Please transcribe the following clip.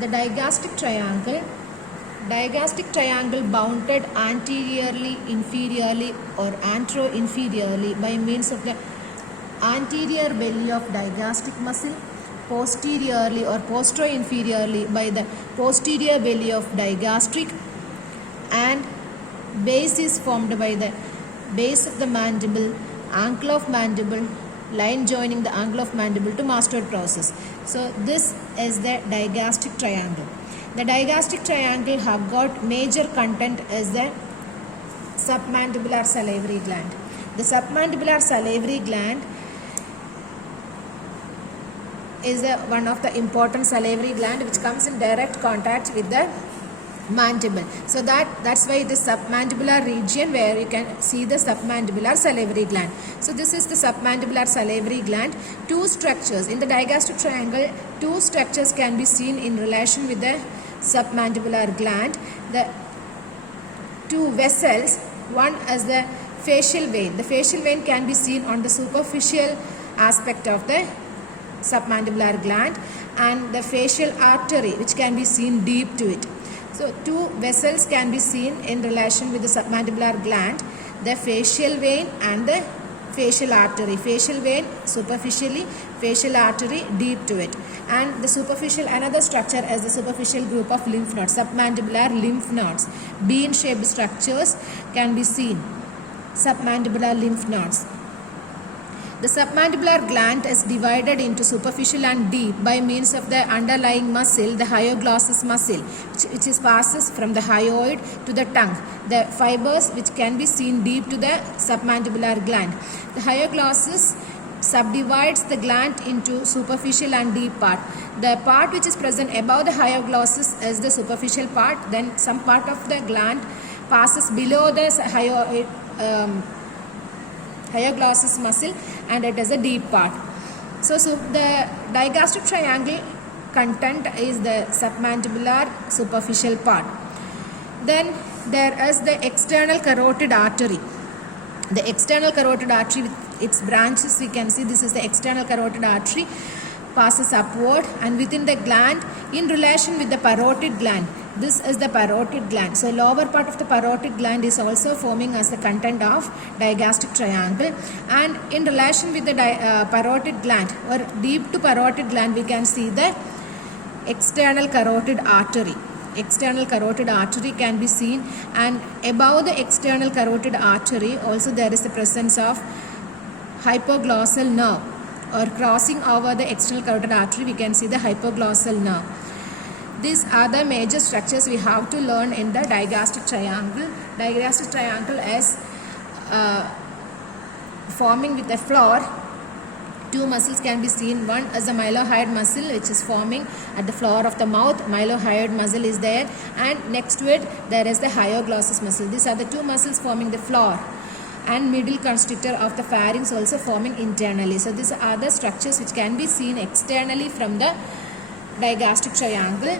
The digastric triangle bounded anteriorly, inferiorly or antero-inferiorly by means of the anterior belly of digastric muscle, posteriorly or postero-inferiorly by the posterior belly of digastric, and base is formed by the base of the mandible, angle of mandible, line joining the angle of mandible to mastoid process. So this is the digastric triangle. The digastric triangle have got major content as the submandibular salivary gland. The submandibular salivary gland is one of the important salivary gland which comes in direct contact with the mandible. So that's why it is submandibular region where you can see the submandibular salivary gland. So this is the submandibular salivary gland. Two structures in the digastric triangle, two structures can be seen in relation with the submandibular gland. The two vessels, one as the facial vein. The facial vein can be seen on the superficial aspect of the submandibular gland, and the facial artery which can be seen deep to it. So two vessels can be seen in relation with the submandibular gland, the facial vein and the facial artery. Facial vein superficially, facial artery deep to it. And the superficial, another structure as the superficial group of lymph nodes, submandibular lymph nodes. Bean-shaped structures can be seen, submandibular lymph nodes. The submandibular gland is divided into superficial and deep by means of the underlying muscle, the hyoglossus muscle, which passes from the hyoid to the tongue. The fibers which can be seen deep to the submandibular gland. The hyoglossus subdivides the gland into superficial and deep part. The part which is present above the hyoglossus is the superficial part. Then some part of the gland passes below the hyoglossus muscle, and it is a deep part. So the digastric triangle content is the submandibular superficial part. Then there is the external carotid artery. The external carotid artery with its branches, we can see this is the external carotid artery, passes upward and within the gland in relation with the parotid gland. This is the parotid gland. So lower part of the parotid gland is also forming as the content of digastric triangle, and in relation with the parotid gland or deep to parotid gland we can see the external carotid artery. External carotid artery can be seen, and above the external carotid artery also there is the presence of hypoglossal nerve, or crossing over the external carotid artery we can see the hypoglossal nerve. These are the major structures we have to learn in the digastric triangle. Digastric triangle is forming with the floor. Two muscles can be seen. One is the mylohyoid muscle which is forming at the floor of the mouth. Mylohyoid muscle is there, and next to it there is the hyoglossus muscle. These are the two muscles forming the floor, and middle constrictor of the pharynx also forming internally. So these are the structures which can be seen externally from the digastric triangle.